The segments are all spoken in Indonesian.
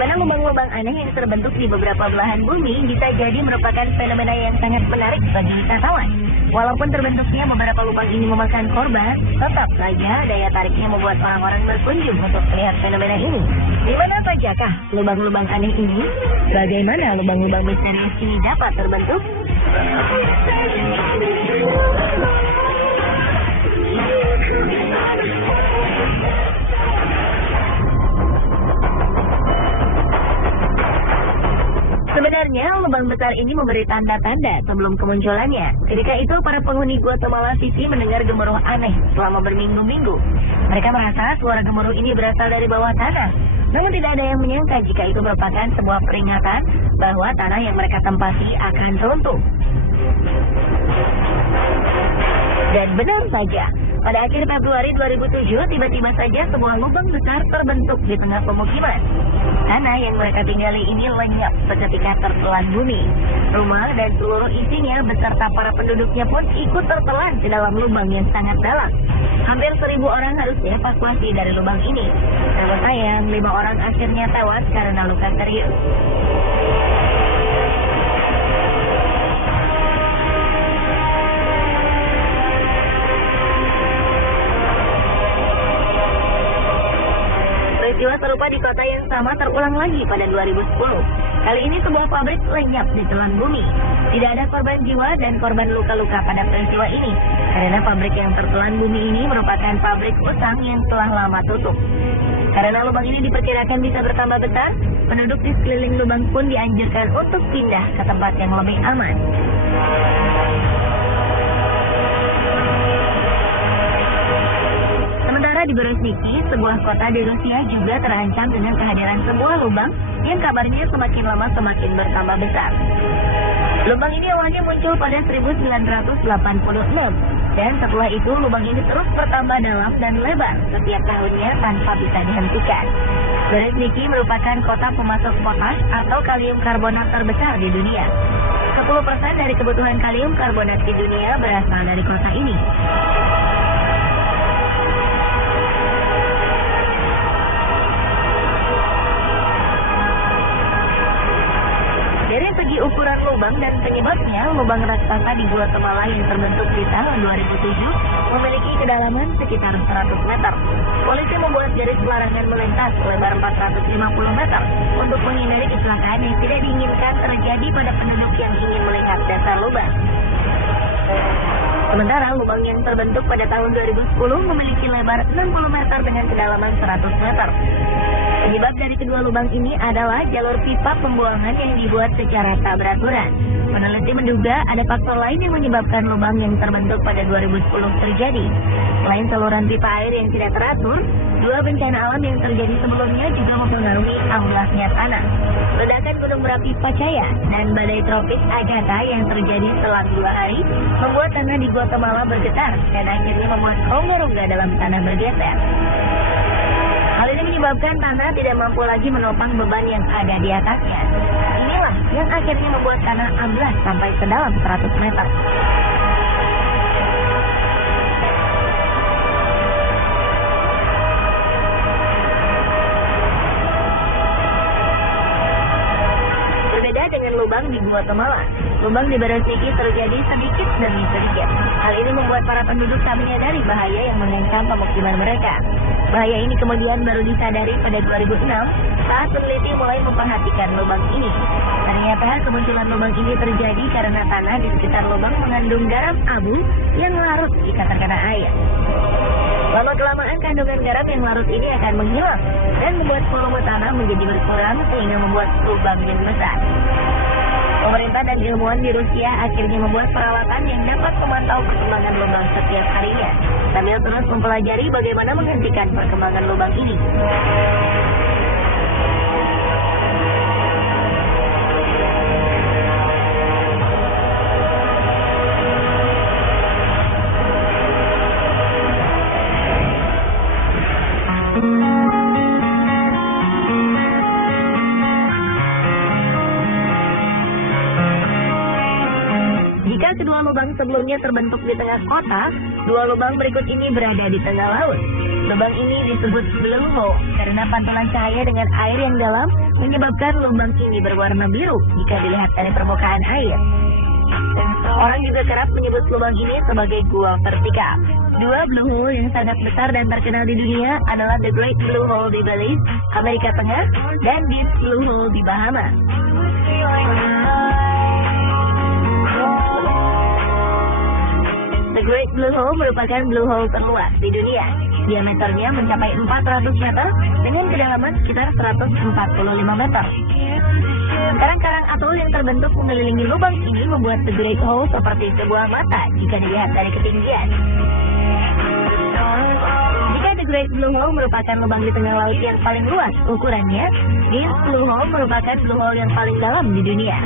Fenomena lubang-lubang aneh yang terbentuk di beberapa belahan bumi bisa jadi merupakan fenomena yang sangat menarik bagi wisatawan. Walaupun terbentuknya beberapa lubang ini memakan korban, tetap saja daya tariknya membuat orang-orang berkunjung untuk melihat fenomena ini. Di mana sajakah lubang-lubang aneh ini? Bagaimana lubang-lubang misterius ini dapat terbentuk? Sebenarnya, lubang besar ini memberi tanda-tanda sebelum kemunculannya. Ketika itu, para penghuni Guatemala City mendengar gemuruh aneh selama berminggu-minggu. Mereka merasa suara gemuruh ini berasal dari bawah tanah. Namun tidak ada yang menyangka jika itu merupakan sebuah peringatan bahwa tanah yang mereka tempati akan runtuh. Dan benar saja, pada akhir Februari 2007, tiba-tiba saja sebuah lubang besar terbentuk di tengah pemukiman. Tanah yang mereka tinggali ini lenyap seketika tertelan bumi. Rumah dan seluruh isinya beserta para penduduknya pun ikut tertelan ke dalam lubang yang sangat dalam. Hampir 1.000 orang harus dievakuasi dari lubang ini. Namun sayang, 5 orang akhirnya tewas karena luka serius. Peristiwa serupa di kota yang sama terulang lagi pada 2010. Kali ini sebuah pabrik lenyap di telan bumi. Tidak ada korban jiwa dan korban luka-luka pada peristiwa ini, karena pabrik yang tertelan bumi ini merupakan pabrik utang yang telah lama tutup. Karena lubang ini diperkirakan bisa bertambah besar, penduduk di sekeliling lubang pun dianjurkan untuk pindah ke tempat yang lebih aman. Di Berezhniki, sebuah kota di Rusia juga terancam dengan kehadiran sebuah lubang yang kabarnya semakin lama semakin bertambah besar. Lubang ini awalnya muncul pada 1986, dan setelah itu lubang ini terus bertambah dalam dan lebar setiap tahunnya tanpa bisa dihentikan. Berezhniki merupakan kota pemasok potas atau kalium karbonat terbesar di dunia. 10% dari kebutuhan kalium karbonat di dunia berasal dari kota ini. Dari segi ukuran lubang dan penyebabnya, lubang raksasa di Guatemala yang terbentuk di tahun 2007 memiliki kedalaman sekitar 100 meter. Polisi membuat garis pelarangan melintas lebar 450 meter untuk menghindari kecelakaan yang tidak diinginkan terjadi pada penduduk yang ingin melihat dasar lubang. Sementara lubang yang terbentuk pada tahun 2010 memiliki lebar 60 meter dengan kedalaman 100 meter. Penyebab dari kedua lubang ini adalah jalur pipa pembuangan yang dibuat secara tak beraturan. Peneliti menduga ada faktor lain yang menyebabkan lubang yang terbentuk pada 2010 terjadi. Selain saluran pipa air yang tidak teratur, dua bencana alam yang terjadi sebelumnya juga mempengaruhi amblasnya tanah. Ledakan gunung berapi Pacaya dan badai tropis Agatha yang terjadi selang 2 hari membuat tanah di Guatemala bergetar dan akhirnya membuat rongga-rongga dalam tanah bergeser. Hal ini menyebabkan tanah tidak mampu lagi menopang beban yang ada di atasnya. Inilah yang akhirnya membuat tanah amblas sampai sedalam 100 meter. Berbeda dengan lubang di Guatemala, lubang di Berezhniki terjadi sedikit demi sedikit. Hal ini membuat para penduduk tak menyadari bahaya yang mengancam pemukiman mereka. Bahaya ini kemudian baru disadari pada 2006 saat peneliti mulai memperhatikan lubang ini. Ternyata kemunculan lubang ini terjadi karena tanah di sekitar lubang mengandung garam abu yang larut jika terkena air. Lama-kelamaan kandungan garam yang larut ini akan menghilang dan membuat volume tanah menjadi berkurang sehingga membuat lubang yang besar. Pemerintah dan ilmuwan di Rusia akhirnya membuat peralatan yang dapat memantau perkembangan lubang setiap harinya, sambil terus mempelajari bagaimana menghentikan perkembangan lubang ini. Kedua lubang sebelumnya terbentuk di tengah kota, dua lubang berikut ini berada di tengah laut. Lubang ini disebut blue hole karena pantulan cahaya dengan air yang dalam menyebabkan lubang ini berwarna biru jika dilihat dari permukaan air. Orang juga kerap menyebut lubang ini sebagai gua vertikal. Dua blue hole yang sangat besar dan terkenal di dunia adalah The Great Blue Hole di Belize, Amerika Tengah, dan Deep Blue Hole di Bahamas. The Great Blue Hole merupakan blue hole terluas di dunia. Diameternya mencapai 400 meter dengan kedalaman sekitar 145 meter. Karang-karang atol yang terbentuk mengelilingi lubang ini membuat The Great Hole seperti sebuah mata jika dilihat dari ketinggian. Jika The Great Blue Hole merupakan lubang di tengah laut yang paling luas ukurannya, Deep Blue Hole merupakan blue hole yang paling dalam di dunia.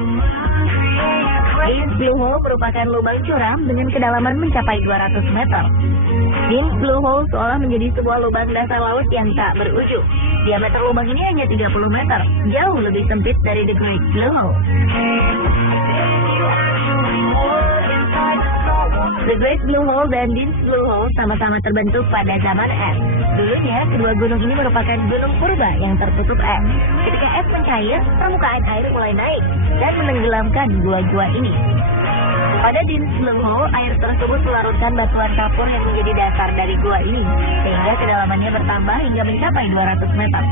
Deep Blue Hole merupakan lubang curam dengan kedalaman mencapai 200 meter. Deep Blue Hole seolah menjadi sebuah lubang dasar laut yang tak berujung. Diameter lubang ini hanya 30 meter, jauh lebih sempit dari The Great Blue Hole. The Great Blue Hole dan Deep Blue Hole sama-sama terbentuk pada zaman es. Dulunya, kedua gunung ini merupakan gunung purba yang tertutup es. Ketika es mencair, permukaan air mulai naik dan menenggelamkan gua-gua ini. Pada Deep Blue Hole, air tersebut melarutkan batuan kapur yang menjadi dasar dari gua ini, sehingga kedalamannya bertambah hingga mencapai 200 meter.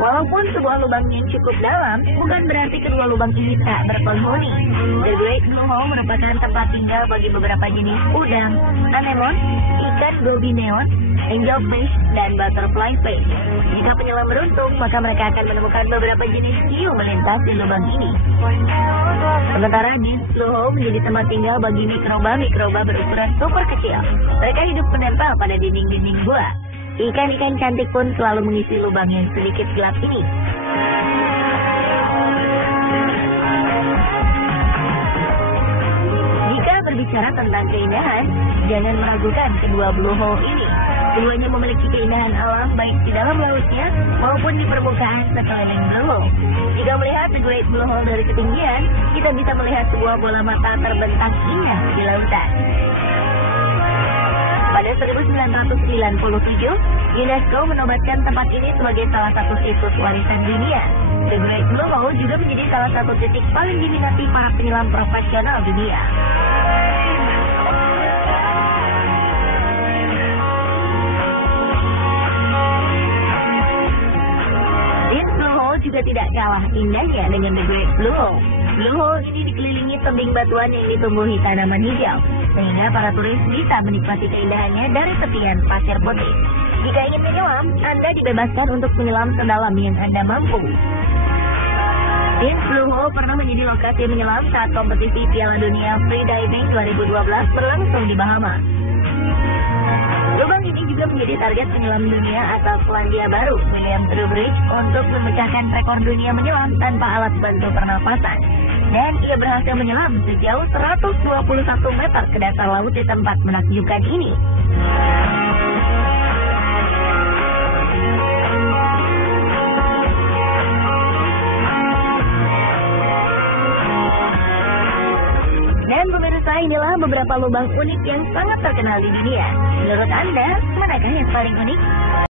Walaupun sebuah lubang yang cukup dalam, bukan berarti kedua lubang ini tak berpenghuni. The Great Blue Hole merupakan tempat tinggal bagi beberapa jenis udang, anemon, ikan gobi neon, angelfish, dan butterfly fish. Jika penyelam beruntung, maka mereka akan menemukan beberapa jenis hiu melintas di lubang ini. Sementara Deep Blue Hole menjadi tempat tinggal bagi mikroba-mikroba berukuran super kecil. Mereka hidup menempel pada dinding-dinding gua. Ikan-ikan cantik pun selalu mengisi lubang yang sedikit gelap ini. Jika berbicara tentang keindahan, jangan meragukan kedua blue hole ini. Keduanya memiliki keindahan alam baik di dalam lautnya maupun di permukaan sekeliling blue hole. Jika melihat The Great Blue Hole dari ketinggian, kita bisa melihat sebuah bola mata terbentang indah di lautan. Pada 1997, UNESCO menobatkan tempat ini sebagai salah satu situs warisan dunia. The Great Blue Hole juga menjadi salah satu titik paling diminati para penyelam profesional dunia. Deep Blue Hole juga tidak kalah indahnya dengan The Great Blue Hole. Blue Hole ini dikelilingi tebing batuan yang ditumbuhi tanaman hijau, sehingga para turis bisa menikmati keindahannya dari tepian pasir putih. Jika ingin menyelam, Anda dibebaskan untuk menyelam sedalam yang Anda mampu. Deep Blue Hole pernah menjadi lokasi menyelam saat kompetisi Piala Dunia Free Diving 2012 berlangsung di Bahamas. Lubang ini juga menjadi target penyelam dunia asal Selandia Baru, William Trowbridge, untuk memecahkan rekor dunia menyelam tanpa alat bantu pernapasan. Dan ia berhasil menyelam sejauh 121 meter ke dasar laut di tempat menakjubkan ini. Dan pemirsa, inilah beberapa lubang unik yang sangat terkenal di dunia. Menurut Anda, manakah yang paling unik?